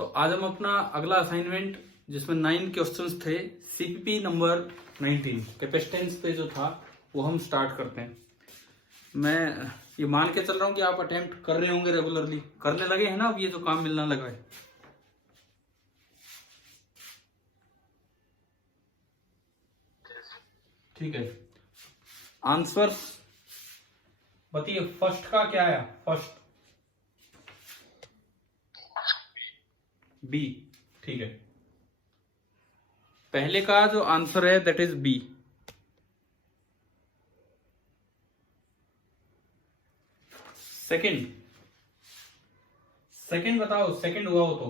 तो आज हम अपना अगला असाइनमेंट जिसमें 9 क्वेश्चंस थे, सीपीपी नंबर 19 कैपेसिटेंस पे जो था वो हम स्टार्ट करते हैं। मैं ये मान के चल रहा हूँ कि आप अटेम्प्ट कर रहे होंगे, रेगुलरली करने लगे हैं ना, अब ये जो काम मिलना लगा है। ठीक है, आंसर्स बताइए। फर्स्ट का क्या आया? First B. ठीक है, पहले का जो आंसर है that is B. Second, second बताओ, सेकंड हुआ हो तो?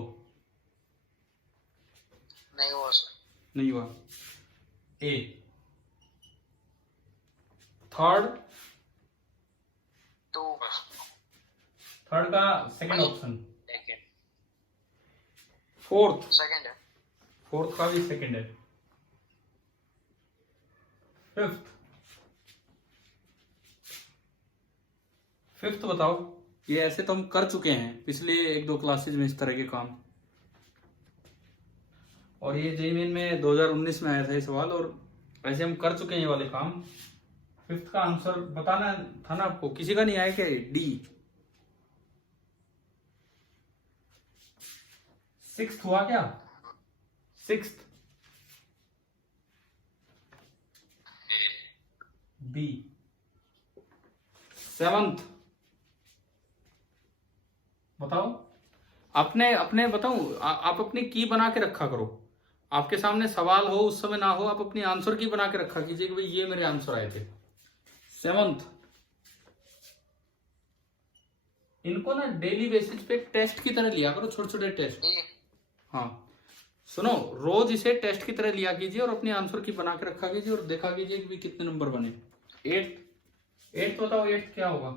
नहीं हुआ सर। नहीं हुआ। ए। थर्ड, तो थर्ड का second option. Second, fourth, second है। फोर्थ का भी सेकंड है। फिफ्थ, फिफ्थ बताओ। ये ऐसे तो हम कर चुके हैं पिछले 1-2 क्लासेज में इस तरह के काम, और ये जेईई मेन में 2019 में आया था ये सवाल, और ऐसे हम कर चुके हैं ये वाले काम। फिफ्थ का आंसर बताना था ना आपको, किसी का नहीं आया क्या? डी। सिक्स्थ हुआ क्या? Sixth B. सेवंथ बताओ। अपने अपने बताऊं, आप अपनी की बना के रखा करो। आपके सामने सवाल हो उस समय ना हो, आप अपनी आंसर की बना के रखा कीजिए कि भाई ये मेरे आंसर आए थे। सेवंथ, इनको ना डेली बेसिस पे टेस्ट की तरह लिया करो, छोटे छोटे टेस्ट। हाँ सुनो, रोज इसे टेस्ट की तरह लिया कीजिए और अपने आंसर की बना के रखा कीजिए और देखा कीजिए कि कितने नंबर बने। एट्थ, एट्थ बताओ, एट्थ क्या होगा?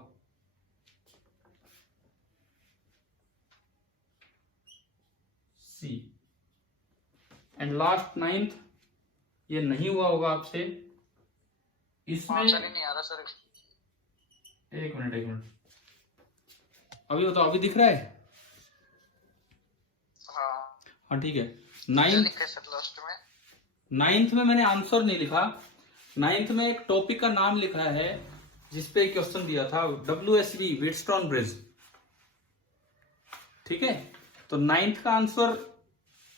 सी। एंड लास्ट नाइन्थ, ये नहीं हुआ होगा आपसे इसमें। आंसर ही नहीं आ रहा सर। एक मिनट, एक मिनट, अभी बताओ, अभी दिख रहा है? हाँ ठीक है। नाइन्थ, लास्ट में नाइन्थ में मैंने आंसर नहीं लिखा। नाइन्थ में एक टॉपिक का नाम लिखा है जिसपे क्वेश्चन दिया था, WSB व्हीटस्टोन ब्रिज। ठीक है, तो नाइन्थ का आंसर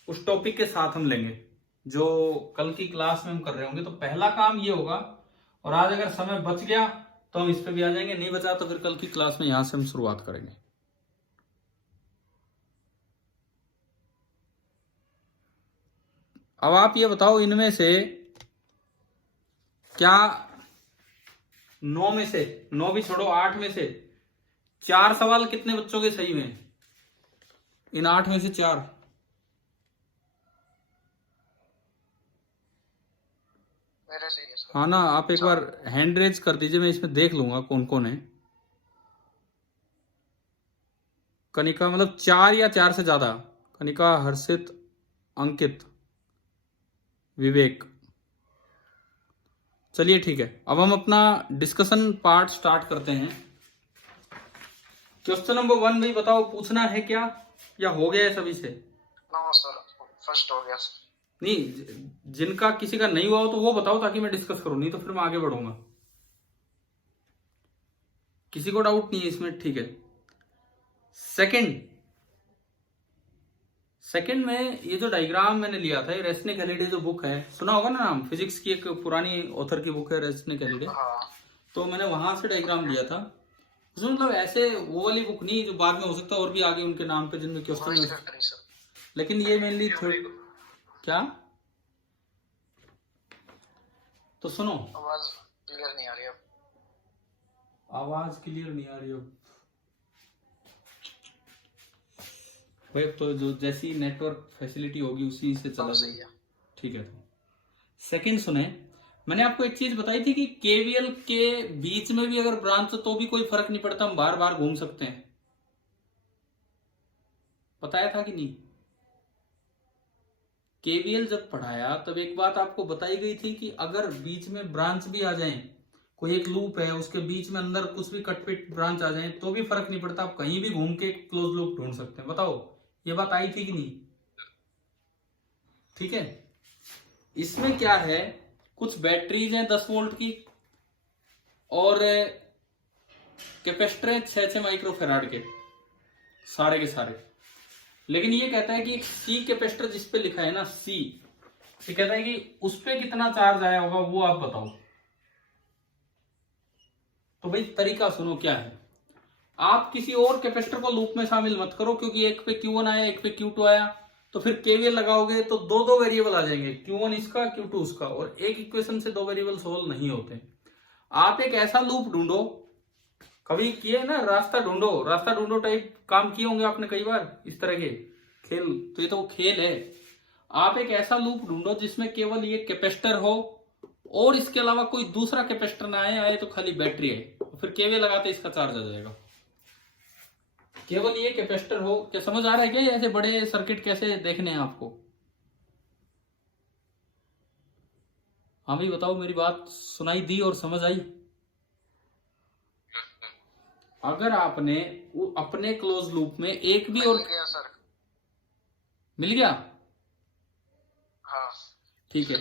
उस टॉपिक के साथ हम लेंगे जो कल की क्लास में हम कर रहे होंगे। तो पहला काम ये होगा, और आज अगर समय बच गया तो हम इस पे भी आ जाएंगे, नहीं बचा तो फिर कल की क्लास में यहां से हम शुरुआत करेंगे। अब आप ये बताओ, इनमें से क्या 9 में से, 9 भी छोड़ो, 8 में से 4 सवाल कितने बच्चों के सही में? इन 8 में से 4। मेरे से ही सर। हाँ ना, आप एक बार हैंड रेज कर दीजिए, मैं इसमें देख लूंगा कौन कौन है। कनिका, मतलब 4 या 4 से ज्यादा? कनिका, हर्षित, अंकित, विवेक। चलिए ठीक है, अब हम अपना डिस्कशन पार्ट स्टार्ट करते हैं। क्वेश्चन नंबर 1 भाई बताओ, पूछना है क्या या हो गया है सभी से? नो सर, फर्स्ट हो गया सर। नहीं, जिनका किसी का नहीं हुआ हो तो वो बताओ ताकि मैं डिस्कस करूं, नहीं तो फिर मैं आगे बढ़ूंगा। किसी को डाउट नहीं है इसमें? ठीक है। सेकंड, सेकंड में ये जो डायग्राम मैंने लिया था, ये रेस्निक हेलिडे जो बुक है, सुना होगा ना नाम, फिजिक्स की एक पुरानी ऑथर की बुक है रेस्निक हेलिडे। तो मैंने वहां से डायग्राम लिया था। उसमें मतलब ऐसे वो वाली बुक नहीं जो बाद में हो सकता है और भी आगे उनके नाम पे जिनमें क्वेश्चन, लेकिन ये मेनली क्या। तो सुनो, आवाज क्लियर नहीं आ रही अब। आवाज क्लियर नहीं आ रही अब भाई, तो जो जैसी नेटवर्क फैसिलिटी होगी उसी से चला जाएगा। ठीक है, तो सेकंड सुने, मैंने आपको एक चीज बताई थी कि केवीएल के बीच में भी अगर ब्रांच हो तो भी कोई फर्क नहीं पड़ता, हम बार बार घूम सकते हैं। बताया था कि नहीं? केवीएल जब पढ़ाया तब एक बात आपको बताई गई थी कि अगर बीच में ब्रांच भी आ जाए, कोई एक लूप है उसके बीच में अंदर कुछ भी कटपिट ब्रांच आ जाए तो भी फर्क नहीं पड़ता, आप कहीं भी घूम के क्लोज लूप ढूंढ सकते हैं। बताओ ये बात आई थी कि नहीं? ठीक है, इसमें क्या है, कुछ बैटरीज हैं 10 वोल्ट की और कैपेसिटर हैं 6 माइक्रोफेराड के, सारे के सारे। लेकिन ये कहता है कि एक सी कैपेसिटर जिस पे लिखा है ना सी, ये कहता है कि उस पे कितना चार्ज आया होगा वो आप बताओ। तो भाई तरीका सुनो क्या है, आप किसी और कैपेसिटर को लूप में शामिल मत करो, क्योंकि एक पे Q1 आया एक पे Q2 आया, तो फिर KVL लगाओगे तो दो दो वेरिएबल आ जाएंगे, Q1 इसका Q2 उसका, और एक इक्वेशन से दो वेरिएबल सोल्व नहीं होते। आप एक ऐसा लूप ढूंढो, कभी किए ना रास्ता ढूंढो टाइप काम किए होंगे आपने कई बार इस तरह के खेल, तो ये तो वो खेल है। आप एक ऐसा लूप ढूंढो जिसमें केवल ये कैपेसिटर हो और इसके अलावा कोई दूसरा कैपेसिटर ना आए तो खाली बैटरी है, फिर KVL लगाते इसका चार्ज आ जाएगा। केवल ये कैपेसिटर हो। क्या समझ आ रहा है क्या ऐसे बड़े सर्किट कैसे देखने हैं आपको? हाँ भाई बताओ, मेरी बात सुनाई दी और समझ आई? अगर आपने अपने क्लोज लूप में एक भी और मिल गया सर। मिल गया, हाँ ठीक है,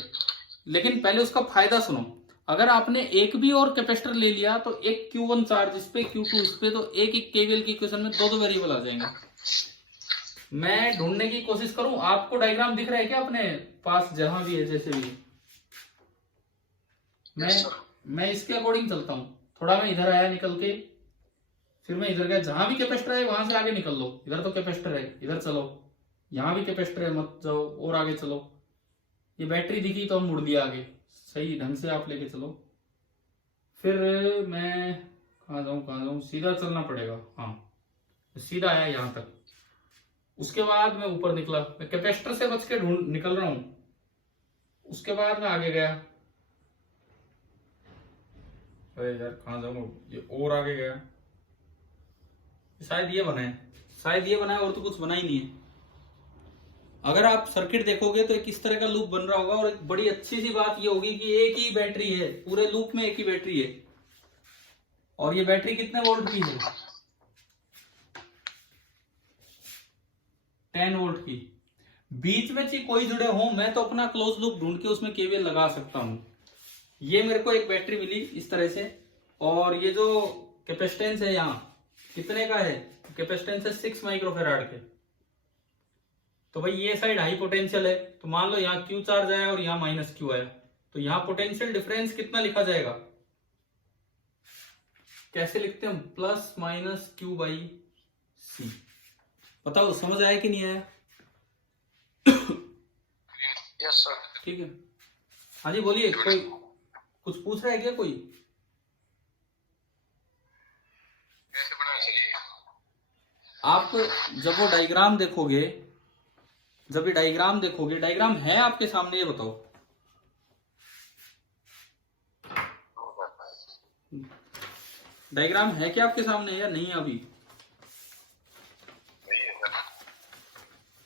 लेकिन पहले उसका फायदा सुनो। अगर आपने एक भी और कैपेसिटर ले लिया तो एक Q1 चार्ज इस पे Q2 इस पे, तो एक एक KVL की इक्वेशन में दो दो वेरिएबल आ जाएंगे। मैं ढूंढने की कोशिश करूं, आपको डायग्राम दिख रहा है क्या अपने पास जहां भी है? जैसे भी मैं इसके अकॉर्डिंग चलता हूं। थोड़ा मैं इधर आया निकल के, फिर मैं इधर गया, जहां भी कैपेसिटर है वहां से आगे निकल लो। इधर तो कैपेसिटर है, इधर चलो, यहां भी कैपेसिटर है, मत जाओ और आगे चलो। ये बैटरी दिखी तो हम मुड़ दिया आगे, सही ढंग से आप लेके चलो। फिर मैं कहाँ जाऊं, सीधा चलना पड़ेगा। हाँ सीधा आया यहां तक, उसके बाद मैं ऊपर निकला, मैं कैपेसिटर से बच के ढूंढ निकल रहा हूं। उसके बाद मैं आगे गया, अरे यार कहाँ जाऊं, ये और आगे गया, शायद ये बना है और तो कुछ बना ही नहीं है। अगर आप सर्किट देखोगे तो एक इस तरह का लूप बन रहा होगा, और एक बड़ी अच्छी सी बात ये होगी कि एक ही बैटरी है, पूरे लूप में एक ही बैटरी है, और ये बैटरी कितने वोल्ट की है? 10 वोल्ट की। बीच में से कोई जुड़े हो, मैं तो अपना क्लोज लूप ढूंढ के उसमें KVL लगा सकता हूं। ये मेरे को एक बैटरी मिली इस तरह से, और ये जो कैपेसिटेंस है यहाँ कितने का है? कैपेसिटेंस है 6 माइक्रोफेराड के। तो भाई ये साइड हाई पोटेंशियल है, तो मान लो यहाँ Q चार्ज आया और यहाँ -Q आया, तो यहाँ पोटेंशियल डिफरेंस कितना लिखा जाएगा? कैसे लिखते हैं हम? +-Q/C। बताओ समझ आया कि नहीं आया? Yes sir. ठीक है, हाँ जी बोलिए। कोई कुछ पूछ रहा है क्या कोई? कैसे बनाना चाहिए? आप जब वो डायग्राम देखोगे, जब ये डायग्राम देखोगे, डायग्राम है आपके सामने, ये बताओ। डायग्राम है क्या आपके सामने या नहीं? अभी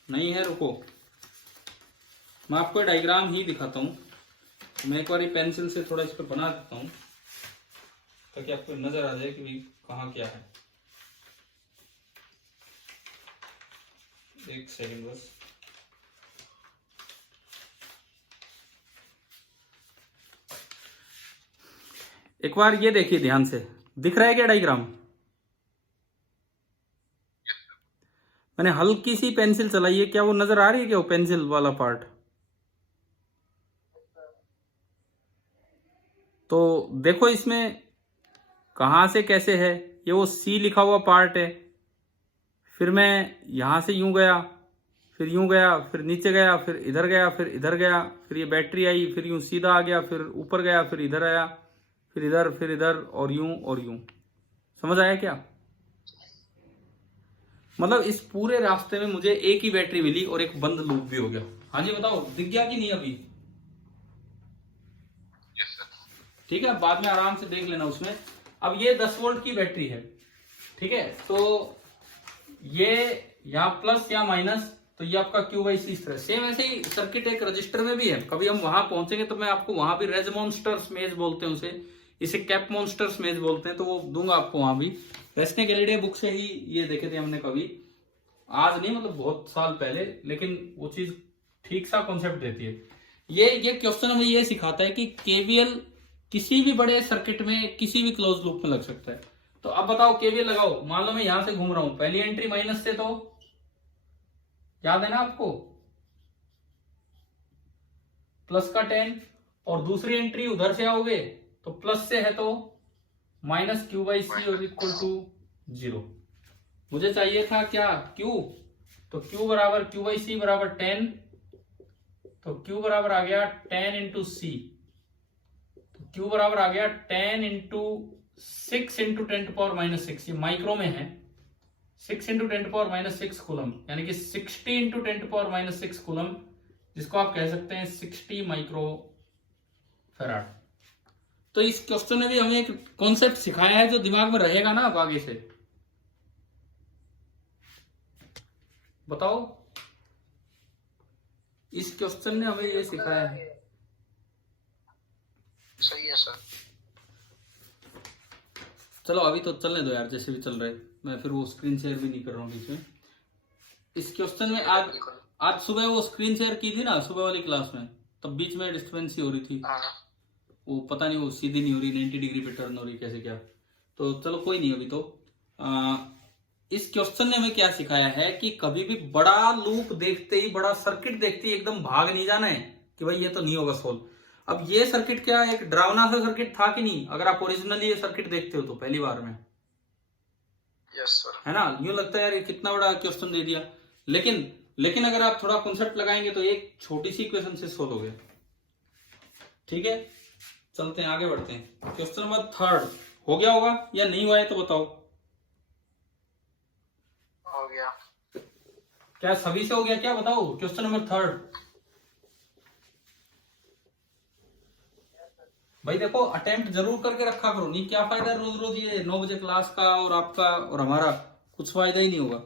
नहीं है, रुको मैं आपको डायग्राम ही दिखाता हूँ। मैं एक बार पेंसिल से थोड़ा इस पर बना देता हूँ ताकि आपको नजर आ जाए कि भाई कहाँ क्या है। एक सेकंड बस। एक बार ये देखिए ध्यान से, दिख रहा है क्या डायग्राम? मैंने हल्की सी पेंसिल चलाई है, क्या वो नजर आ रही है क्या वो पेंसिल वाला पार्ट? तो देखो इसमें कहां से कैसे है। ये वो C लिखा हुआ पार्ट है, फिर मैं यहां से यूं गया, फिर यूं गया, फिर नीचे गया, फिर इधर गया, फिर इधर गया, फिर ये बैटरी आई, फिर यूं सीधा आ गया, फिर ऊपर गया, फिर इधर आया, फिर इधर और यूं। समझ आया क्या? मतलब इस पूरे रास्ते में मुझे एक ही बैटरी मिली और एक बंद लूप भी हो गया। हाँ जी बताओ, दिख गया कि नहीं अभी? Yes sir. ठीक है, बाद में आराम से देख लेना उसमें। अब ये 10 वोल्ट की बैटरी है, ठीक है, तो ये यहाँ प्लस या माइनस, तो ये आपका Q/C इस तरह। सेम ऐसे ही सर्किट एक रजिस्टर में भी है। कभी हम वहां पहुंचेंगे तो मैं आपको वहां भी रेज मॉन्स्टर्स मेज बोलते हैं उसे, इसे कैप मॉन्स्टर्स मेज बोलते हैं, तो वो दूंगा आपको वहां भी। रेस्ने गैलिडे बुक से ही ये देखे थे हमने कभी। आज नहीं, मतलब बहुत साल पहले, लेकिन वो चीज ठीक सा कॉन्सेप्ट देती है। ये क्वेश्चन हमें ये सिखाता है कि केवीएल किसी भी बड़े सर्किट में किसी भी क्लोज लूप में लग सकता है। तो अब बताओ केवीएल लगाओ, मान लो मैं यहां से घूम रहा हूं, पहली एंट्री माइनस से, तो याद है ना आपको, प्लस का 10, और दूसरी एंट्री उधर से आओगे तो प्लस से है, तो माइनस क्यू बाई सी और इक्वल टू 0। मुझे चाहिए था क्या, क्यू, तो क्यू बराबर क्यू बाई सी बराबर 10, तो क्यू बराबर आ गया 10 इंटू सी, तो क्यू बराबर आ गया 10 into 6 into 10 to power minus 6, ये माइक्रो में है, 6 into 10 to power minus 6 coulomb, यानी कि 60 into 10 to power minus 6 coulomb, जिसको आप कह सकते हैं 60 माइक्रो फैराड। तो इस क्वेश्चन ने भी हमें एक कॉन्सेप्ट सिखाया है जो दिमाग में रहेगा ना अब आगे से। बताओ, इस क्वेश्चन ने हमें ये सिखाया है। सही है सर। चलो अभी तो चलने दो यार, जैसे भी चल रहे, मैं फिर वो स्क्रीन शेयर भी नहीं कर रहा हूँ बीच में। इस क्वेश्चन में आज सुबह वो स्क्रीन शेयर की थी ना सुबह वाली क्लास में, तब बीच में डिस्टर्बेंस हो रही थी, वो पता नहीं वो सीधी नहीं हो रही, 90 डिग्री पे टर्न हो रही, कैसे क्या। तो चलो कोई नहीं, अभी तो इस क्वेश्चन ने हमें क्या सिखाया है कि कभी भी बड़ा लूप देखते ही, बड़ा सर्किट देखते ही एकदम भाग नहीं जाना है कि भाई ये तो नहीं होगा सोल्व। अब ये सर्किट क्या एक डरावना सा सर्किट था कि नहीं, अगर आप ओरिजिनली ये सर्किट देखते हो तो पहली बार में, यस सर, है ना, यूं लगता है यार ये कितना बड़ा क्वेश्चन दे दिया, लेकिन अगर आप थोड़ा कॉन्सेप्ट लगाएंगे तो एक छोटी सी इक्वेशन से सोल्व हो गया। ठीक है, चलते हैं आगे बढ़ते हैं। क्वेश्चन नंबर 3 हो गया होगा या नहीं हुआ है तो बताओ। हो गया। क्या सभी से हो गया क्या, बताओ। क्वेश्चन नंबर 3, भाई देखो अटेम्प्ट जरूर करके रखा करो, नहीं क्या फायदा रोज रोज ये 9 बजे क्लास का और आपका और हमारा, कुछ फायदा ही नहीं होगा।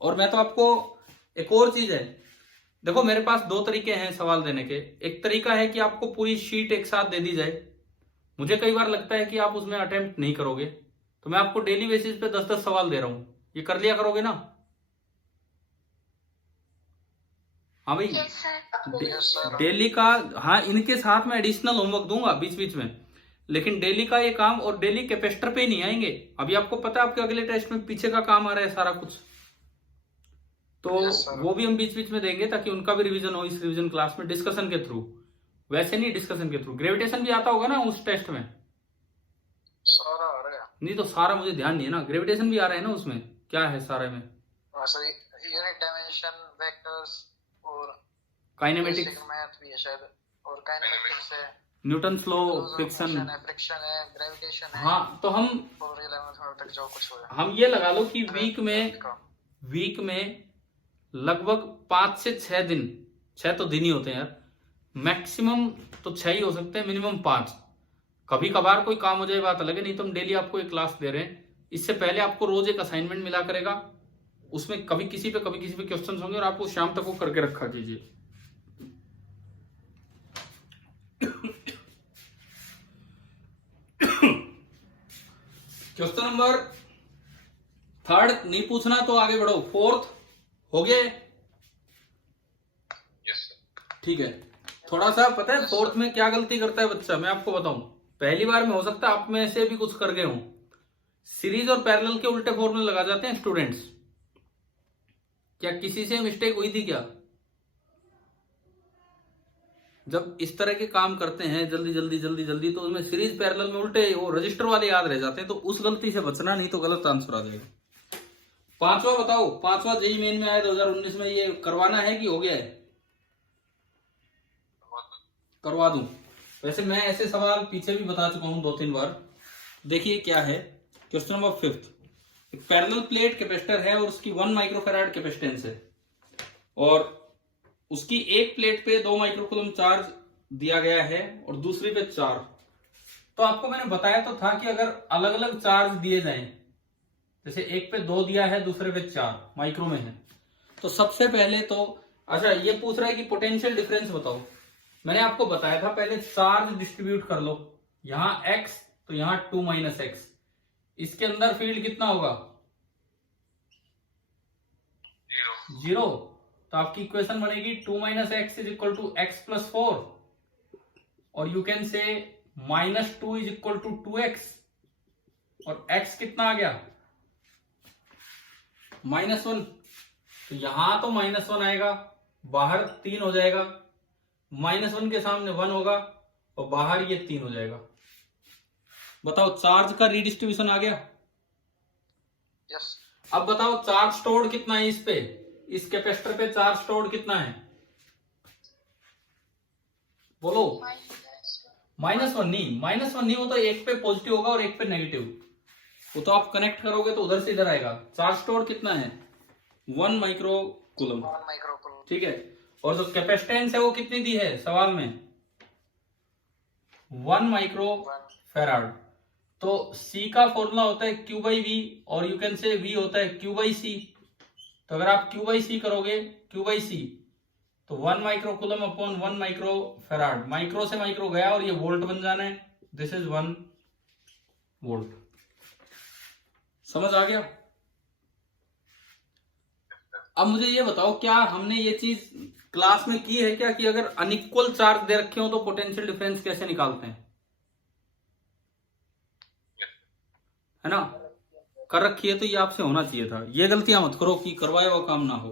और मैं तो आपको एक और चीज है, देखो मेरे पास 2 तरीके हैं सवाल देने के। एक तरीका है कि आपको पूरी शीट एक साथ दे दी जाए, मुझे कई बार लगता है कि आप उसमें अटेम्प्ट नहीं करोगे, तो मैं आपको डेली बेसिस पे 10-10 सवाल दे रहा हूं, ये कर लिया करोगे ना। हाँ भाई, डेली का, हाँ इनके साथ मैं एडिशनल होमवर्क दूंगा बीच बीच में, लेकिन डेली का ये काम, और डेली कैपेसिटर पे नहीं आएंगे। अभी आपको पता है आपके अगले टेस्ट में पीछे का काम आ रहा है सारा कुछ, तो वो भी हम बीच बीच में देंगे ताकि उनका भी रिवीजन हो इस रिवीजन क्लास में, डिस्कशन के थ्रू। वैसे नहीं, डिस्कशन के थ्रू। ग्रेविटेशन भी आता होगा ना उस टेस्ट में, सारा आ रहा है। नहीं तो सारा मुझे ध्यान नहीं है ना, ग्रेविटेशन भी आ रहा है ना उसमें, क्या है सारे में, यूनिट डायमेंशन, वेक्टर्स और काइनेमेटिक्स, मैथ भी है शायद, और काइनेमेटिक्स है, न्यूटन लॉ, फ्रिक्शन है, ग्रेविटेशन है। हाँ, तो हम तक जो कुछ हो हम ये लगा लो कि वीक में लगभग 5 से 6 दिन, 6 तो दिन ही होते हैं यार, मैक्सिमम तो 6 ही हो सकते हैं, मिनिमम 5। कभी कभार कोई काम हो जाए बात अलग है, नहीं तो हम डेली आपको एक क्लास दे रहे हैं। इससे पहले आपको रोज एक असाइनमेंट मिला करेगा, उसमें कभी किसी पे क्वेश्चंस होंगे और आपको शाम तक वो करके रखा कीजिए। क्वेश्चन नंबर 3 नहीं पूछना तो आगे बढ़ो। 4 हो गए, ठीक है। थोड़ा सा पता है 4th में क्या गलती करता है बच्चा, मैं आपको बताऊं, पहली बार में हो सकता है आप में से भी कुछ कर गए हों, सीरीज और पैरेलल के उल्टे फॉर्मूले लगा जाते हैं स्टूडेंट्स। क्या किसी से मिस्टेक हुई थी क्या, जब इस तरह के काम करते हैं जल्दी तो उसमें सीरीज पैरेलल में उल्टे वो रजिस्टर वाले याद रह जाते हैं, तो उस गलती से बचना, नहीं तो गलत आंसर आ जाएगा। 5वां बताओ, 5वां जेईई मेन में आया 2019 में, ये करवाना है कि हो गया है, करवा दूं। वैसे मैं ऐसे सवाल पीछे भी बता चुका हूं 2-3 बार। देखिए क्या है, क्वेश्चन नंबर 5, एक पैरेलल प्लेट कैपेसिटर है और उसकी 1 माइक्रोफैराड कैपेसिटेंस है, और उसकी एक प्लेट पे 2 माइक्रोकूलम चार्ज दिया गया है और दूसरी पे 4। तो आपको मैंने बताया तो था कि अगर अलग अलग चार्ज दिए जाएं, जैसे एक पे 2 दिया है दूसरे पे 4 माइक्रो में है, तो सबसे पहले तो अच्छा ये पूछ रहा है कि पोटेंशियल डिफरेंस बताओ। मैंने आपको बताया था पहले चार्ज डिस्ट्रीब्यूट कर लो, यहां x तो यहां 2 - x, इसके अंदर फील्ड कितना होगा, 0, तो आपकी इक्वेशन बनेगी 2 minus x is equal to x plus 4, और you can say -2 is equal to 2x, और x कितना आ गया -1, तो यहां तो -1 आएगा, बाहर 3 हो जाएगा, -1 के सामने 1 होगा और बाहर ये 3 हो जाएगा। बताओ चार्ज का रीडिस्ट्रीब्यूशन आ गया। यस। अब बताओ चार्ज स्टोर्ड कितना है इस पे, इस कैपेसिटर पे चार्ज स्टोर्ड कितना है, बोलो। -1 नहीं, -1 नहीं, वो तो एक पे पॉजिटिव होगा और एक पे नेगेटिव, वो तो आप कनेक्ट करोगे तो उधर से इधर आएगा। चार्ज स्टोर्ड कितना है 1 माइक्रो कूलम, 1 माइक्रोकूलम। ठीक है। और जो कैपेसिटेंस है वो कितनी दी है सवाल में, 1 माइक्रो फेराड। तो C का फॉर्मूला होता है Q बाई वी, और यू कैन से V होता है Q बाई C। तो अगर आप Q बाई C करोगे, Q बाई C, तो 1 micro coulomb upon 1 micro farad, micro से माइक्रो गया और ये वोल्ट बन जाना है, दिस इज 1 वोल्ट। समझ आ गया। अब मुझे ये बताओ, क्या हमने ये चीज क्लास में की है क्या, कि अगर अनइक्वल चार्ज दे रखे हो तो पोटेंशियल डिफरेंस कैसे निकालते हैं, है ना, कर रखी है, तो ये आपसे होना चाहिए था। ये गलतियां मत करो कि करवाया हुआ काम ना हो।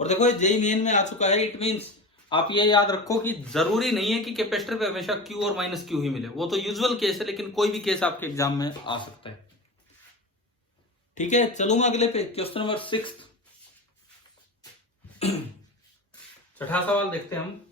और देखो ये जेई मेन में आ चुका है, इट मींस आप ये याद रखो कि जरूरी नहीं है कि कैपेसिटर पे हमेशा Q और -Q ही मिले, वो तो यूजुअल केस है, लेकिन कोई भी केस आपके एग्जाम में आ सकता है। ठीक है, चलूंगा अगले पे, क्वेश्चन नंबर 6, छठा सवाल देखते हैं हम।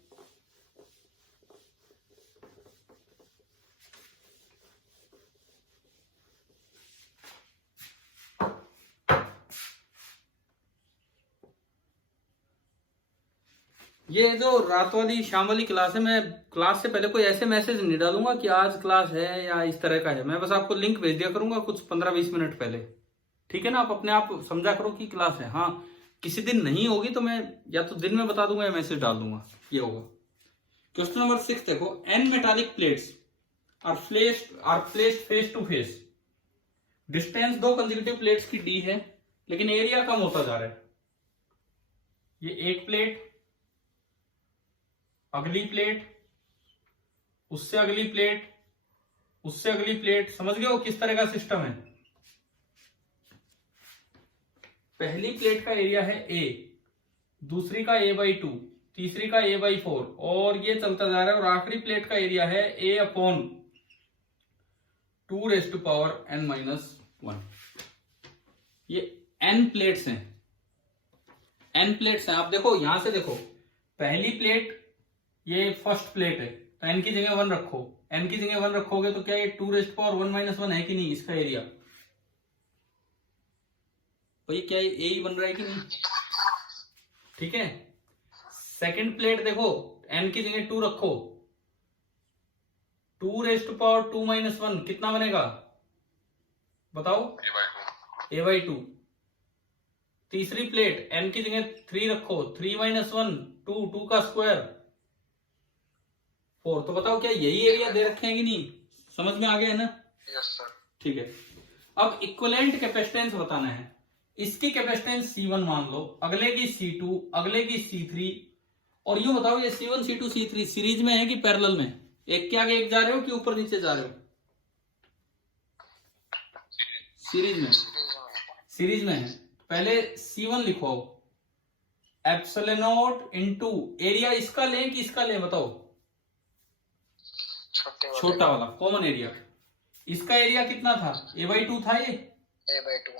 ये जो रात वाली शाम वाली क्लास है, मैं क्लास से पहले कोई ऐसे मैसेज नहीं डालूंगा कि आज क्लास है या इस तरह का है, मैं बस आपको लिंक भेज दिया करूंगा कुछ 15-20 मिनट पहले, ठीक है ना। आप अपने आप समझा करो कि क्लास है। हाँ, किसी दिन नहीं होगी तो मैं या तो दिन में बता दूंगा या मैसेज डाल दूंगा, ये होगा। क्वेश्चन नंबर 6 देखो, n metallic plates are placed face to face, distance दो कंसेक्यूटिव प्लेट्स की डी है, लेकिन एरिया कम होता जा रहा है। ये एक प्लेट, अगली प्लेट, उससे अगली प्लेट, उससे अगली प्लेट, समझ गए हो किस तरह का सिस्टम है। पहली प्लेट का एरिया है A, दूसरी का A/2, तीसरी का A/4, और ये चलता जा रहा है, और आखिरी प्लेट का एरिया है A अपॉन 2⁻n-1। ये n प्लेट्स हैं, n प्लेट्स हैं। आप देखो यहां से देखो, पहली प्लेट ये फर्स्ट प्लेट है, तो n की जगह 1 रखो, n की जगह 1 रखोगे तो क्या ये 2⁻1-1 है कि नहीं, इसका एरिया, तो ये क्या ए ही बन रहा है कि नहीं, ठीक है। सेकंड प्लेट देखो, n की जगह 2 रखो, 2⁻2-1 कितना बनेगा बताओ, A/2। तीसरी प्लेट n की जगह 3 रखो, 3-1 2 का स्क्वायर 4, तो बताओ क्या यही एरिया दे रखे हैं कि नहीं, समझ में आ गया है ना। Yes sir. ठीक है, अब इक्विवेलेंट कैपेसिटेंस बताना है। इसकी कैपेसिटेंस C1 मान लो, अगले की C2, अगले की C3, और यूं बताओ ये C1 C2 C3 सीरीज में है कि पैरेलल में, एक के आगे एक जा रहे हो कि ऊपर नीचे जा रहे हो, सीरीज में, सीरीज में है। पहले C1 लिखो, एप्सिलॉन इनटू एरिया, इसका लें कि इसका लें बताओ, छोटा वाला कॉमन एरिया, इसका एरिया कितना था A/2 था ये, A/2,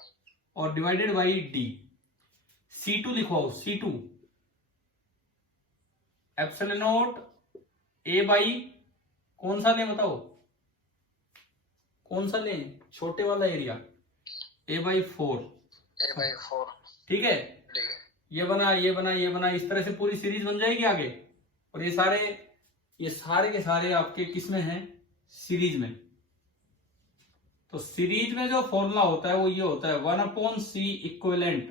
और डिवाइडेड बाई D। C2 लिखो, C2 एप्सिलॉन A बाई कौन सा लें बताओ, कौन सा लें, छोटे वाला एरिया A/4, ठीक है। ये बना, ये बना, ये बना, इस तरह से पूरी सीरीज बन जाएगी आगे, और ये सारे के सारे आपके किस में हैं, सीरीज में। तो सीरीज में जो फॉर्मूला होता है वो ये होता है 1/C इक्विवेलेंट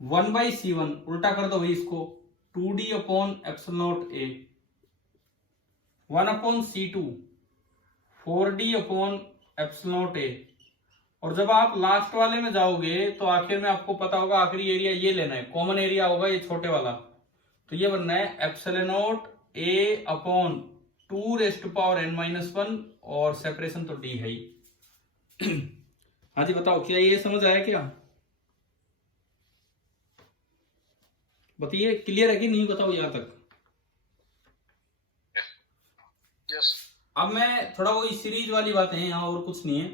1/C1, उल्टा कर दो भाई इसको, 2D/ε0A, 1/C2 4D/ε0A, और जब आप लास्ट वाले में जाओगे तो आखिर में आपको पता होगा आखिरी एरिया ये लेना है, कॉमन एरिया होगा ये छोटे वाला, तो ये बनना है epsilon naught A upon 2 raise to power n minus 1, और सेपरेशन तो d है ही। हाँ जी बताओ, क्या ये समझ आया क्या? बताइए, क्लियर है कि नहीं, बताओ यहां तक। यस अब मैं थोड़ा वही सीरीज वाली बातें हैं यहाँ, और कुछ नहीं है।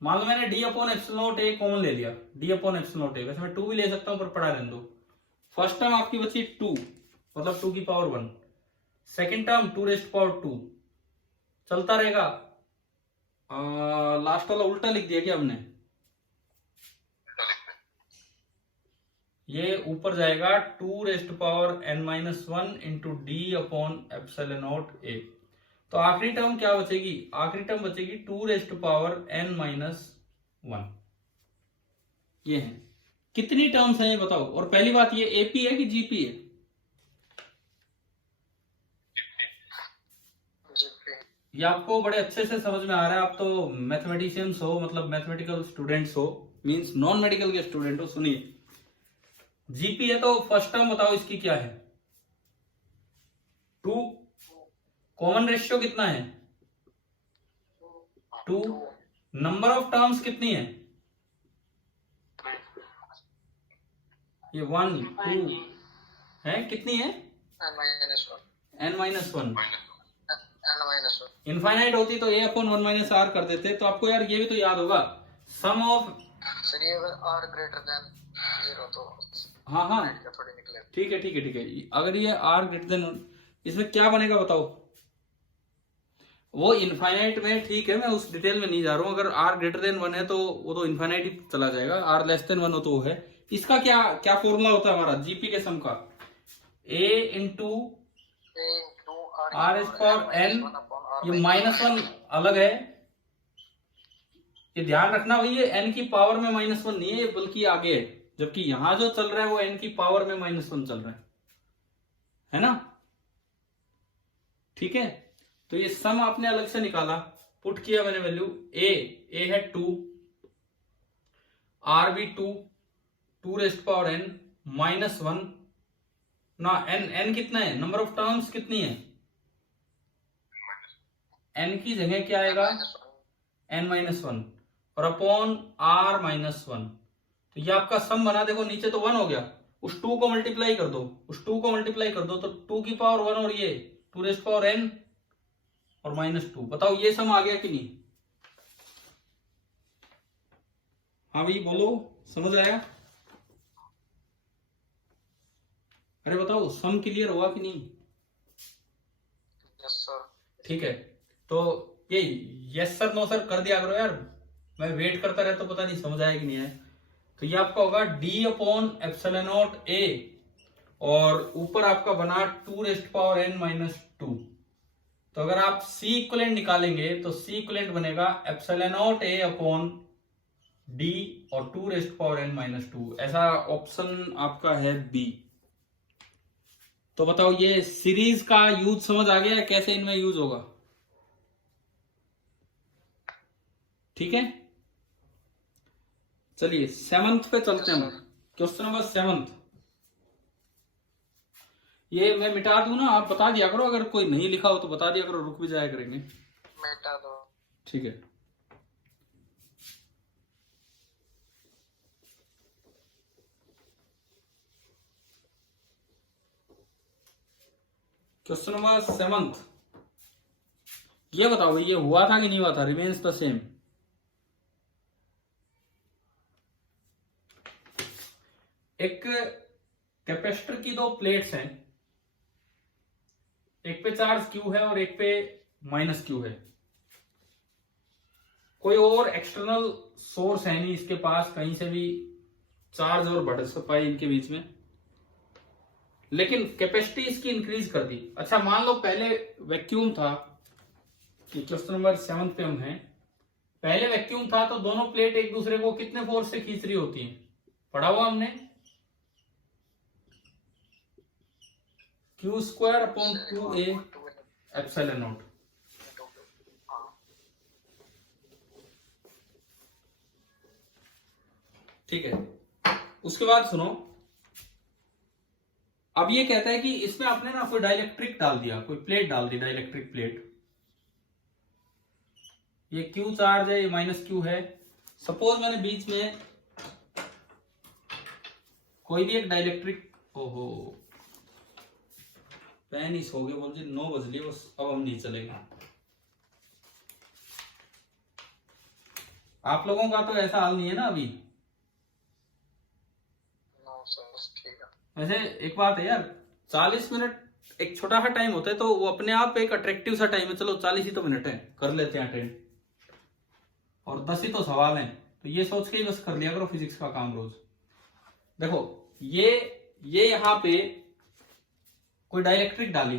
मान लो मैंने डी अपॉन एप्सिलॉन नॉट ए कॉमन ले लिया, डी अपॉन एप्सिलॉन नॉट ए, वैसे मैं 2 भी ले सकता हूँ पर पढ़ा रहने दो। फर्स्ट टर्म आपकी बची 2, मतलब 2 की पावर 1, second term 2 raise to power 2, चलता रहेगा। लास्ट वाला उल्टा लिख दिया क्या हमने? ये ऊपर जाएगा 2 raise to power n minus 1 into d upon epsilon naught A. तो आखिरी टर्म क्या बचेगी? आखिरी टर्म बचेगी 2 raise to power n minus 1। ये है, कितनी टर्म्स हैं ये बताओ। और पहली बात, ये एपी है कि जीपी है? जीपी। ये आपको बड़े अच्छे से समझ में आ रहा है, आप तो मैथमेटिशियंस हो, मतलब मैथमेटिकल स्टूडेंट्स हो, मींस नॉन मेडिकल के स्टूडेंट हो। सुनिए, जीपी है तो फर्स्ट टर्म बताओ इसकी क्या है? 2। कॉमन रेशियो कितना है? 2। नंबर ऑफ टर्म्स कितनी है? ये 1 2 है, कितनी है? n minus 1। n minus 1। n minus 1 infinite होती तो a अपॉन 1 माइनस आर कर देते। तो आपको यार ये भी तो याद होगा, सम ऑफ, सर ये अगर r ग्रेटर देन 0 तो हाँ हाँ क्या थोड़ी निकले। ठीक है ठीक है ठीक है, अगर ये r ग्रेटर देन, इसमें क्या बनेगा बताओ? वो इनफाइनाइट में, ठीक है मैं उस डिटेल में नहीं जा रहा हूँ। अगर r ग्रेटर देन 1 है तो वो तो इनफाइनाइट ही चला जाएगा, r लेस देन 1 हो तो वो है। इसका क्या क्या फॉर्मूला होता है हमारा जीपी के सम का? a into r is power n, ये -1 अलग है, ये ध्यान रखना भाई, ये n की पावर में -1 नहीं है, बल्कि आगे है। जबकि यहां जो चल रहा है वो n की पावर में -1 चल रहा है ना? ठीक है, तो ये सम आपने अलग से निकाला, पुट किया मैंने वैल्यू, a है 2, r भी 2 रेज़ टू पावर n -1 ना, n कितना है? नंबर ऑफ टर्म्स कितनी है? n की जगह क्या आएगा? n माइनस 1, और अपॉन r माइनस 1। तो ये आपका सम बना, देखो नीचे तो 1 हो गया, उस 2 को मल्टीप्लाई कर दो, उस 2 को मल्टीप्लाई कर दो, तो 2 की पावर 1 और ये 2 रेज़ टू पावर n और -2। बताओ ये सम आ गया कि नहीं? हाँ भाई बोलो, समझ आया? अरे बताओ, सम क्लियर हुआ कि नहीं? Yes sir. ठीक है, तो ये यस सर नो सर कर दिया करो यार, मैं वेट करता रहता, तो पता नहीं समझ आया कि नहीं आया। तो ये आपका होगा d upon epsilon naught A, और ऊपर आपका बना 2 raise to power n minus 2। तो अगर आप सी इक्विवेलेंट निकालेंगे तो सी इक्विवेलेंट बनेगा epsilon naught A upon d और 2 raise to power n minus 2। ऐसा ऑप्शन आपका है बी। तो बताओ ये सीरीज का यूज समझ आ गया, कैसे इनमें यूज होगा? ठीक है, चलिए 7th पे चलते हैं। Question number 7। ये मैं मिटा दूं ना, आप बता दिया करो, अगर कोई नहीं लिखा हो तो बता दिया करो, रुक भी जाया करेंगे। मिटा दो। ठीक है, क्वेश्चन नंबर 7। ये बताओ भाई, ये हुआ था कि नहीं हुआ था? Remains the same. एक कैपेसिटर की 2 प्लेट्स हैं, एक पे चार्ज क्यू है और एक पे माइनस क्यू है। कोई और एक्सटर्नल सोर्स है नहीं इसके पास, कहीं से भी चार्ज और बढ़ सकता है इनके बीच में, लेकिन कैपेसिटी इसकी इंक्रीज कर दी। अच्छा मान लो पहले वैक्यूम था, क्वेश्चन नंबर 7 पे हम हैं, पहले वैक्यूम था, तो दोनों प्लेट एक दूसरे को कितने फोर्स से खींच रही होती हैं? पढ़ा हुआ हमने, Q² upon 2a epsilon not. ठीक है, उसके बाद सुनो, अब ये कहता है कि इसमें आपने ना कोई डाइलेक्ट्रिक डाल दिया, कोई प्लेट डाल दी, डाइलेक्ट्रिक प्लेट। ये क्यू चार्ज है, ये माइनस क्यू है। सपोज मैंने बीच में कोई भी एक डाइलेक्ट्रिक, ओहो पैन ही सो गए, बोल जी 9 बज लिए बस, अब हम नहीं चलेंगे। आप लोगों का तो ऐसा हाल नहीं है ना अभी? नो सर ठीक है। वैसे एक बात है यार, 40 मिनट एक छोटा सा टाइम होता है, तो वो अपने आप एक अट्रैक्टिव सा टाइम है। चलो 40 ही तो मिनट है, कर लेते हैं अटेंड, और 10 ही तो सवाल हैं, तो ये सोच के ही बस कर लिया करो फिजिक्स का काम रोज। देखो ये यहाँ पे कोई डाइलेक्ट्रिक डाली,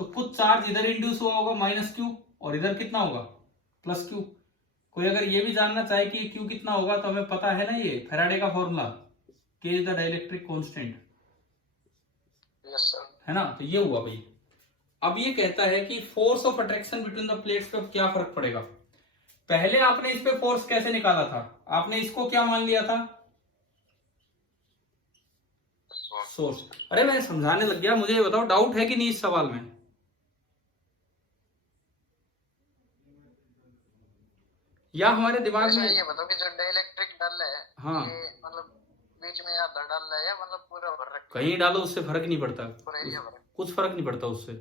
तो कुछ चार्ज इधर इंड्यूस हुआ होगा माइनस क्यू, और इधर कितना होगा प्लस क्यू। कोई अगर ये भी जानना चाहे कि क्यू कितना होगा, तो हमें पता है ना ये फैराडे का फॉर्मूला, के is the dielectric constant, yes sir. है ना। तो ये हुआ भाई। अब ये कहता है कि force of attraction between the plates पे क्या फर्क पड़ेगा। पहले आपने इस पे फोर्स कैसे निकाला था, आपने इसको क्या मान लिया था, सोर्स। अरे मैं समझाने लग गया, मुझे ये बताओ डाउट है कि नहीं इस सवाल में? या हमारे दिमाग में ये बताओ कि जो डाइलेक्ट्रिक डल है, हाँ, ये मतलब बीच में आधा डल है या मतलब पूरा भर रखा है? कहीं डालो उससे फर्क नहीं पड़ता, पूरा एरिया भर। कुछ फर्क नहीं पड़ता उससे।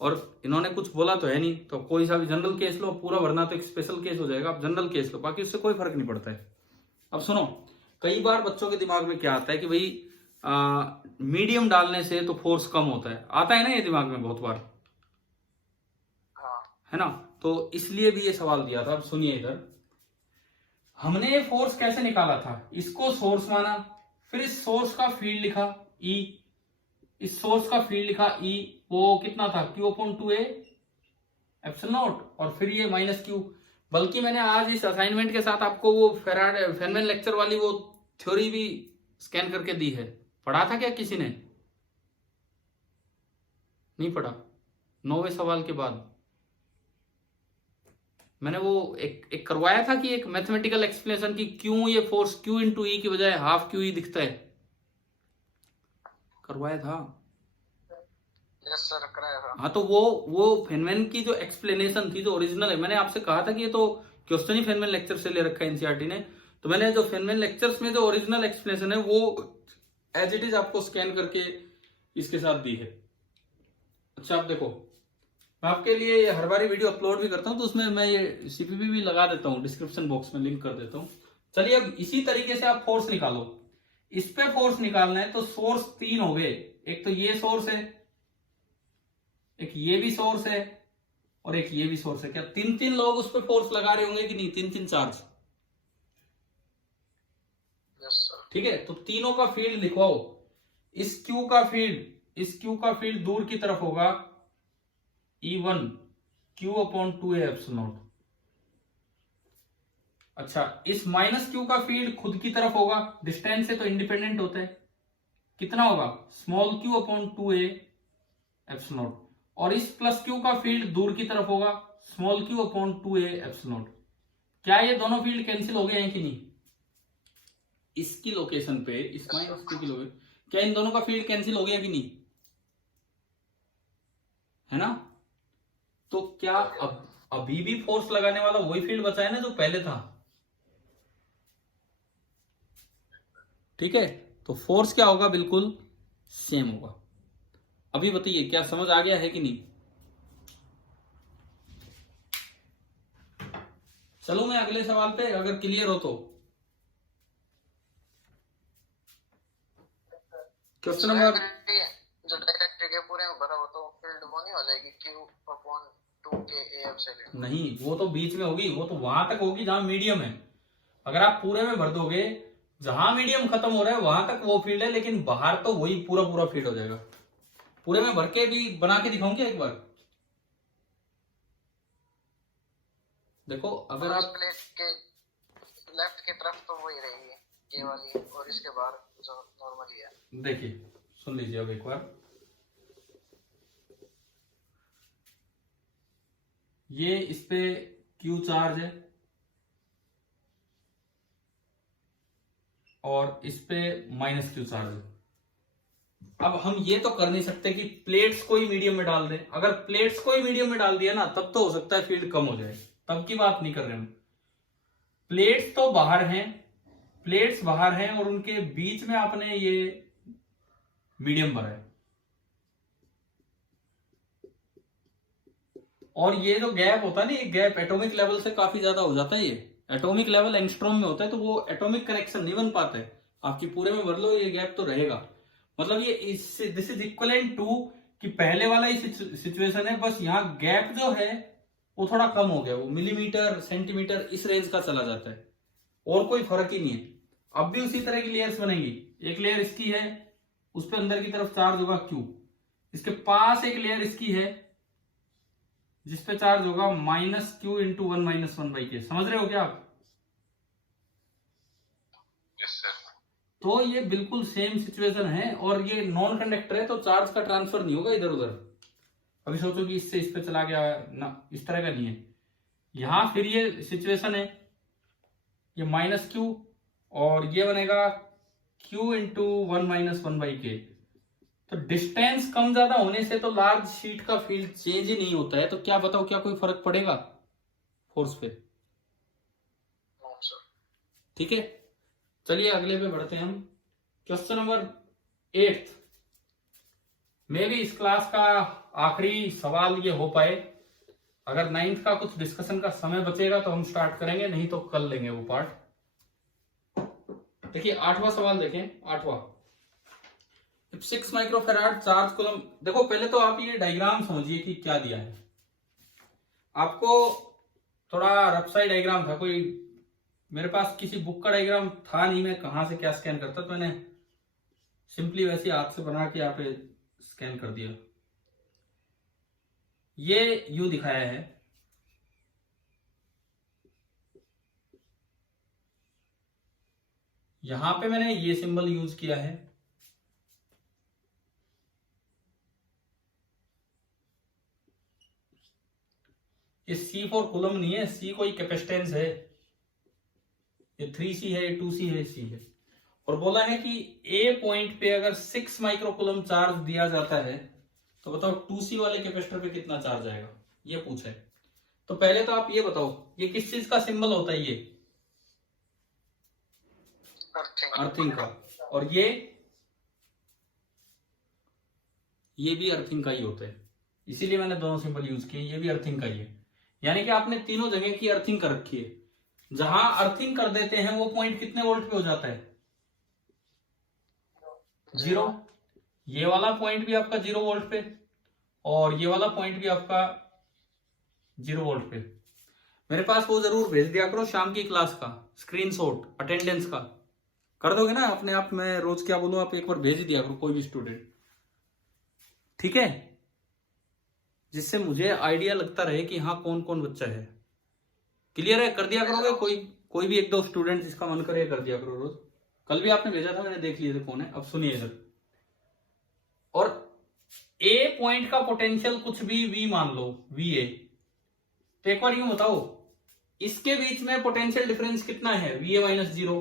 और इन्होंने कुछ बोला तो है नहीं, तो कोई सा भी जनरल केस लो, पूरा भरना तो एक स्पेशल केस हो जाएगा, आप जनरल केस लो, बाकी उससे कोई फर्क नहीं पड़ता है। अब सुनो, कई बार बच्चों के दिमाग में क्या आता है कि भाई मीडियम डालने से तो फोर्स कम होता है, आता है ना ये दिमाग में बहुत बार, हाँ। है ना। तो इसलिए भी ये सवाल दिया था। अब सुनिए इधर, हमने ये फोर्स कैसे निकाला था, इसको सोर्स माना, फिर इस सोर्स का फील्ड लिखा E, इस सोर्स का फील्ड लिखा E, वो कितना था Q/2A एप्सिलॉन नॉट, और फिर ये माइनस क्यू। बल्कि मैंने आज इस असाइनमेंट के साथ आपको वो फेराडे फेनमैन लेक्चर वाली वो थ्योरी भी स्कैन करके दी है। पढ़ा था क्या किसी ने? नहीं पढ़ा? 9वें सवाल के बाद मैंने वो एक करवाया था कि एक मैथमेटिकल एक्सप्लेनेशन की क्यों ये फोर्स Q इंटू ई की बजाय हाफ क्यू ई दिखता है, करवाया था। यस सर कराया था। हाँ, तो वो फेनमैन की जो एक्सप्लेनेशन थी, जो ओरिजिनल है, मैंने आपसे कहा था कि ये तो क्वेश्चन ही फेनमैन लेक्चर से ले रखा है एनसीईआरटी ने, तो मैंने जो फेनमैन लेक्चर्स में जो ओरिजिनल एक्सप्लेनेशन है वो एज इट इज आपको स्कैन करके इसके साथ दी है। अच्छा, आप देखो, मैं आपके लिए हर बार वीडियो अपलोड भी करता हूँ, तो उसमें मैं ये सीपीपी भी लगा देता हूँ, डिस्क्रिप्शन बॉक्स में लिंक कर देता हूँ। चलिए, अब इसी तरीके से आप फोर्स निकालो। इस पे फोर्स निकालना है तो सोर्स 3 हो गए, एक तो ये सोर्स है, एक ये भी सोर्स है, और एक ये भी सोर्स है। क्या 3-3 लोग उस पर फोर्स लगा रहे होंगे कि नहीं? 3-3 चार्ज। Yes sir. ठीक है, तो तीनों का फील्ड लिखवाओ। इस क्यू का फील्ड दूर की तरफ होगा E1 Q/2A एप्सिलॉन नॉट। अच्छा, इस माइनस क्यू का फील्ड खुद की तरफ होगा, डिस्टेंस से तो इंडिपेंडेंट होता है, कितना होगा स्मॉल Q/2A एप्सिलॉन नॉट। और इस प्लस क्यू का फील्ड दूर की तरफ होगा, स्मॉल Q/2A एप्सिलॉन नॉट। क्या ये दोनों फील्ड कैंसिल हो गए हैं कि नहीं? इसकी लोकेशन पे, इस माइनस क्यू की लोकेशन, क्या इन दोनों का फील्ड कैंसिल हो गया कि नहीं? है ना। तो क्या अभी भी फोर्स लगाने वाला वही फील्ड बचा है ना जो पहले था। ठीक है, तो फोर्स क्या होगा, बिल्कुल सेम होगा। अभी बताइए क्या समझ आ गया है कि नहीं? चलो मैं अगले सवाल पे, अगर क्लियर हो तो। क्वेश्चन नंबर, जो डाइलेक्ट्रिक है पूरे में भरा हो तो फील्ड वो नहीं हो जाएगी Q/2KA एप्सिलॉन? नहीं, वो तो बीच में होगी, वो तो वहां तक होगी जहां मीडियम है। अगर आप पूरे में भर दोगे, जहां मीडियम खत्म हो रहा है वहां तक वो फील्ड है, लेकिन बाहर तो वही पूरा पूरा फील्ड हो जाएगा। पूरे में भर के भी बना के दिखाऊं क्या एक बार? देखो, अगर आप प्लेट के लेफ्ट की तरफ तो वही रहेगी के वाली, और इसके बाहर जो नॉर्मली है। देखिए, सुन लीजिए अब एक बार, ये इस पे क्यू चार्ज है, और इस पे माइनस क्यू चार्ज। अब हम ये तो कर नहीं सकते कि प्लेट्स को ही मीडियम में डाल दें। अगर प्लेट्स को ही मीडियम में डाल दिया ना तब तो हो सकता है फील्ड कम हो जाए, तब की बात नहीं कर रहे हम। प्लेट्स तो बाहर हैं, प्लेट्स बाहर हैं और उनके बीच में आपने ये मीडियम भरा है, और ये जो गैप होता है ना, ये गैप एटॉमिक लेवल से काफी ज्यादा हो जाता है। ये एटॉमिक लेवल एंगस्ट्रॉम में होता है, तो वो एटॉमिक कनेक्शन नहीं बन पाता है। आपकी पूरे में भर लो, ये गैप तो रहेगा। मतलब ये इससे दिस इज इक्वलेंट टू कि पहले वाला ही सिचुएशन है, बस यहाँ गैप जो है वो थोड़ा कम हो गया, वो मिलीमीटर सेंटीमीटर इस रेंज का चला जाता है, और कोई फर्क ही नहीं है। अब भी उसी तरह की लेयर्स बनेंगी। एक लेयर इसकी है, उस पर अंदर की तरफ चार्ज होगा Q, इसके पास एक लेयर इसकी है जिसपे चार्ज होगा minus Q into 1 minus 1/k। समझ रहे हो क्या आप? Yes sir. तो ये बिल्कुल सेम सिचुएशन है, और ये नॉन कंडक्टर है तो चार्ज का ट्रांसफर नहीं होगा इधर उधर। अभी सोचो कि इससे इस पे चला गया ना, इस तरह का नहीं है। यहां फिर ये सिचुएशन है, ये माइनस क्यू और ये बनेगा Q इंटू 1 माइनस 1/k। तो डिस्टेंस कम ज्यादा होने से तो लार्ज शीट का फील्ड चेंज ही नहीं होता है, तो क्या बताओ क्या कोई फर्क पड़ेगा फोर्स पे? ठीक है, चलिए अगले पे बढ़ते हैं हम। क्वेश्चन नंबर 8 में भी इस क्लास का आखिरी सवाल ये हो पाए। अगर 9th का कुछ डिस्कशन का समय बचेगा तो हम स्टार्ट करेंगे, नहीं तो कल लेंगे वो पार्ट। देखिए 8वां सवाल देखें। 8वां, 6 माइक्रोफेराड चार्ज कूलम। देखो पहले तो आप ये डायग्राम समझिए कि क्या दिया है आपको। थोड़ा रफ साइड डायग्राम था, कोई मेरे पास किसी बुक का डायग्राम था नहीं, मैं कहां से क्या स्कैन करता, तो मैंने सिंपली वैसे हाथ से बना के यहाँ पे स्कैन कर दिया। ये यू दिखाया है, यहां पे मैंने ये सिंबल यूज किया है। ये C फॉर कूलम नहीं है, C कोई कैपेसिटेंस है, ये 3C है, ये 2C है, C है। और बोला है कि A पॉइंट पे अगर 6 माइक्रोकूलम चार्ज दिया जाता है तो बताओ 2C वाले कैपेसिटर पे कितना चार्ज आएगा, ये पूछा है। तो पहले तो आप ये बताओ ये किस चीज का सिंबल होता है? ये अर्थिंग का, और ये भी अर्थिंग का ही होता है, इसीलिए मैंने दोनों सिंबल यूज किए। ये भी अर्थिंग का ही है, यानी कि आपने तीनों जगह की अर्थिंग कर रखी है। जहां अर्थिंग कर देते हैं वो पॉइंट कितने वोल्ट पे हो जाता है? 0। ये वाला पॉइंट भी आपका 0 वोल्ट पे, और ये वाला पॉइंट भी आपका 0 वोल्ट पे। मेरे पास वो जरूर भेज दिया करो शाम की क्लास का स्क्रीनशॉट, अटेंडेंस का कर दोगे ना अपने आप। मैं रोज क्या बोलूं, आप एक बार भेज ही दिया करो कोई भी स्टूडेंट, ठीक है, जिससे मुझे आइडिया लगता रहे कि हाँ कौन कौन बच्चा है। क्लियर है? कर दिया करोगे? कोई भी 1-2 स्टूडेंट जिसका मन करे कर दिया करो रोज। कल भी आपने भेजा था, मैंने देख लिया था कौन है। अब सुनिए इधर, और A पॉइंट का पोटेंशियल कुछ भी V मान लो, VA। तो एक बार यूं बताओ, इसके बीच में पोटेंशियल डिफरेंस कितना है? VA minus 0।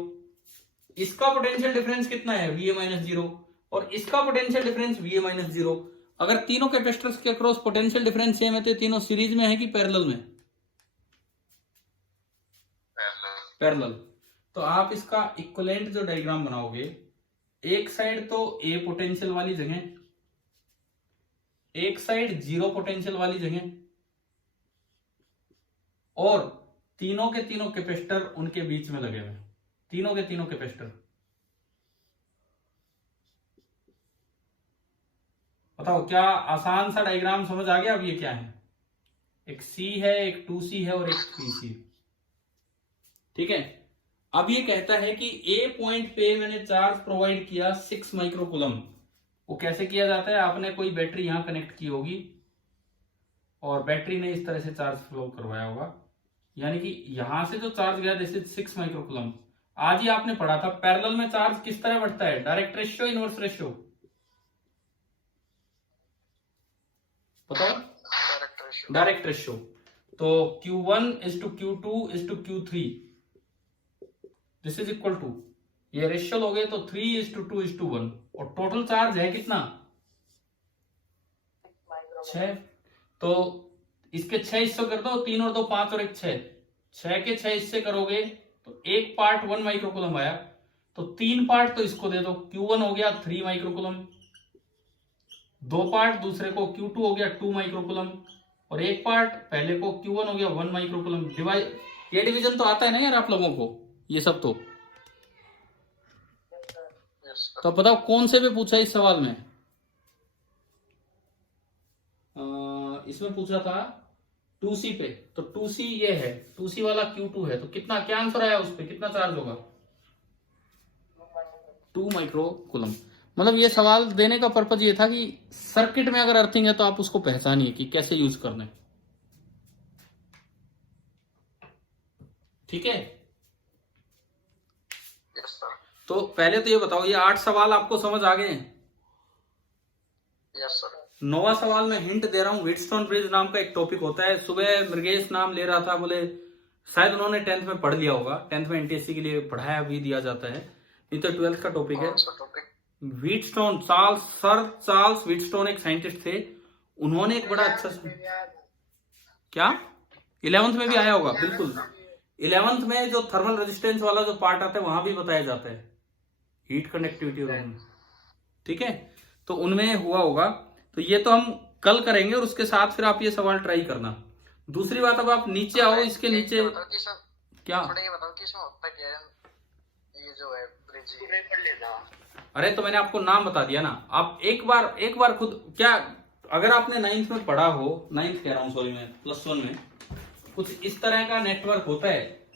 इसका पोटेंशियल डिफरेंस कितना है? VA minus 0। और इसका पोटेंशियल डिफरेंस VA माइनस 0। अगर तीनों कैपेसिटर्स के अक्रॉस पोटेंशियल डिफरेंस सेम है तो तीनों सीरीज में है कि पैरेलल में? पैरेलल। तो आप इसका इक्विवेलेंट जो डायग्राम बनाओगे, एक साइड तो A पोटेंशियल वाली जगह, एक साइड 0 पोटेंशियल वाली जगह, और तीनों के तीनों कैपेसिटर उनके बीच में लगे हुए, तीनों के तीनों कैपेसिटर। बताओ क्या आसान सा डायग्राम समझ आ गया? अब ये क्या है? एक C है, एक 2C है और एक 3C। ठीक है, अब ये कहता है कि A पॉइंट पे मैंने चार्ज प्रोवाइड किया 6 माइक्रोकूलम। वो कैसे किया जाता है? आपने कोई बैटरी यहां कनेक्ट की होगी और बैटरी ने इस तरह से चार्ज फ्लो करवाया होगा, यानी कि यहां से जो चार्ज गया दिस इज 6 माइक्रोकूलम। आज ही आपने पढ़ा था पैरेलल में चार्ज किस तरह बढ़ता है, डायरेक्ट रेशियो, इनवर्स रेशियो, बताओ? Direct ratio. तो Q1 is to Q2 is to Q3, this is equal to, ये रेशियो लोगे तो 3:2:1 और टोटल चार्ज है कितना 6। तो इसके 6 हिस्से कर दो, 3 और 2 5 और 1 6, 6 के 6 हिस्से करोगे तो एक पार्ट 1 माइक्रोकूलम आया, तो 3 पार्ट तो इसको दे दो, Q1 हो गया 3 माइक्रोकूलम, 2 पार्ट दूसरे को Q2 हो गया 2 माइक्रोकूलम, और एक पार्ट पहले को Q1 हो गया 1 माइक्रोकूलम। डिवाइड, ये डिवीजन तो आता है ना यार आप लोगों को, ये सब तो तो बताओ कौन से पे पूछा इस सवाल में? इसमें पूछा था 2C पे, तो 2C ये है, 2C वाला Q2 है, तो कितना क्या आंसर आया उस पे, कितना चार्ज होगा 2 माइक्रोकूलम। मतलब ये सवाल देने का पर्पज ये था कि सर्किट में अगर अर्थिंग है तो आप उसको पहचानिए कि कैसे यूज करना है, ठीक है। तो पहले तो ये बताओ, ये 8 सवाल आपको समझ आ गए हैं? Yes sir. 9वां सवाल मैं हिंट दे रहा हूँ, व्हीटस्टोन ब्रिज नाम का एक टॉपिक होता है। सुबह मृगेश नाम ले रहा था, बोले शायद उन्होंने 10th में पढ़ लिया होगा, 10th में NTSC के लिए पढ़ाया भी दिया जाता है, नहीं तो 12th का टॉपिक है। व्हीटस्टोन, चार्ल्स व्हीटस्टोन एक साइंटिस्ट थे, उन्होंने एक बड़ा अच्छा क्या 11th में भी आया होगा, बिल्कुल 11th में जो थर्मल रेजिस्टेंस वाला जो पार्ट आता है वहां भी बताया जाता है हीट कंडक्टिविटी और, ठीक है, तो उनमें हुआ होगा। तो ये तो हम कल करेंगे और उसके साथ फिर आप ये सवाल ट्राई करना। दूसरी बात, अब आप नीचे आओ, इसके नीचे क्या, ये बताओ कि इसमें होता क्या है, ये जो है ब्रिज पढ़ लेना। अरे तो मैंने आपको नाम बता दिया ना, आप एक बार खुद, क्या अगर आपने 9th में पढ़ा हो, 9th कह रहा हूं सॉरी, मैं +1 में कुछ इस तरह का नेटवर्क होता है,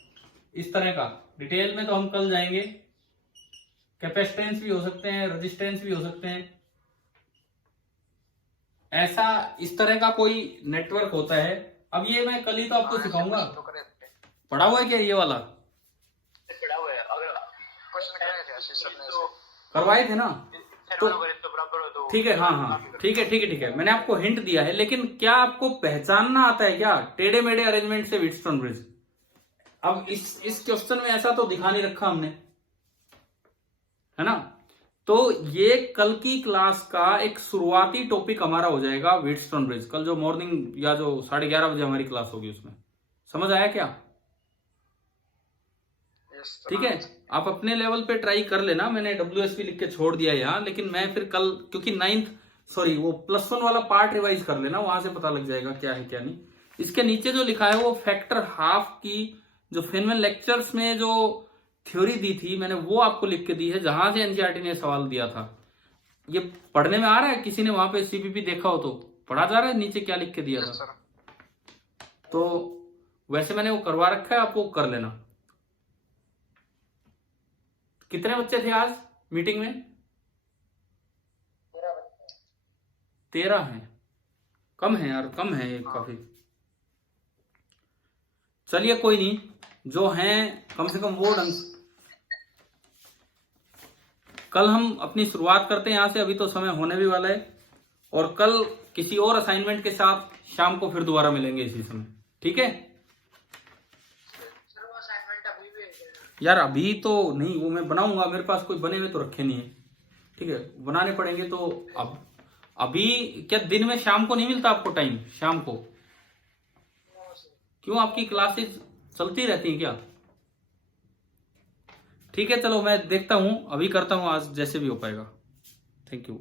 इस तरह का, डिटेल में तो हम कल जाएंगे, कैपेसिटेंस भी हो सकते हैं, रेजिस्टेंस भी हो सकते हैं, ऐसा इस तरह का कोई नेटवर्क होता है। अब ये मैं कल ही तो आपको सिखाऊंगा। पढ़ा हुआ है क्या ये वाला? पढ़ा हुआ है, अगर क्वेश्चन कराए थे आशीष सर ने, करवाए थे ना, तो ठीक है, हाँ ठीक है, मैंने आपको हिंट दिया है, लेकिन क्या आपको पहचानना आता है क्या टेढ़े मेढ़े अरेंजमेंट से व्हीटस्टोन ब्रिज? अब इस क्वेश्चन में ऐसा तो दिखा नहीं रखा हमने, है ना। तो ये कल की क्लास का एक शुरुआती टॉपिक हमारा हो जाएगा व्हीटस्टोन ब्रिज, कल जो मॉर्निंग या जो 11:30 बजे हमारी क्लास होगी उसमें। समझ आया क्या? ठीक है, आप अपने लेवल पे ट्राई कर लेना, मैंने WSP लिख के छोड़ दिया यहाँ, लेकिन मैं फिर कल, क्योंकि वो +1 वाला पार्ट रिवाइज कर लेना, वहां से पता लग जाएगा क्या है क्या नहीं। इसके नीचे जो लिखा है वो फैक्टर हाफ की जो फेनमैन लेक्चर्स में जो थ्योरी दी थी मैंने, वो आपको लिख के दी है, जहां से NCERT ने सवाल दिया था। ये पढ़ने में आ रहा है? किसी ने वहां पे CPP देखा हो तो पढ़ा जा रहा है नीचे क्या लिख के दिया था? तो वैसे मैंने वो करवा रखा है, आप वो कर लेना। कितने बच्चे थे आज मीटिंग में? 13 हैं, कम है यार, कम है ये काफी। चलिए कोई नहीं, जो हैं कम से कम वो ढंग। कल हम अपनी शुरुआत करते हैं यहां से, अभी तो समय होने भी वाला है, और कल किसी और असाइनमेंट के साथ शाम को फिर दोबारा मिलेंगे इसी समय, ठीक है यार? अभी तो नहीं, वो मैं बनाऊंगा, मेरे पास कोई बने हुए तो रखे नहीं है, ठीक है, बनाने पड़ेंगे। तो अब अभी क्या दिन में शाम को नहीं मिलता आपको टाइम? शाम को क्यों, आपकी क्लासेस चलती रहती हैं क्या? ठीक है चलो, मैं देखता हूं, अभी करता हूं आज जैसे भी हो पाएगा। Thank you.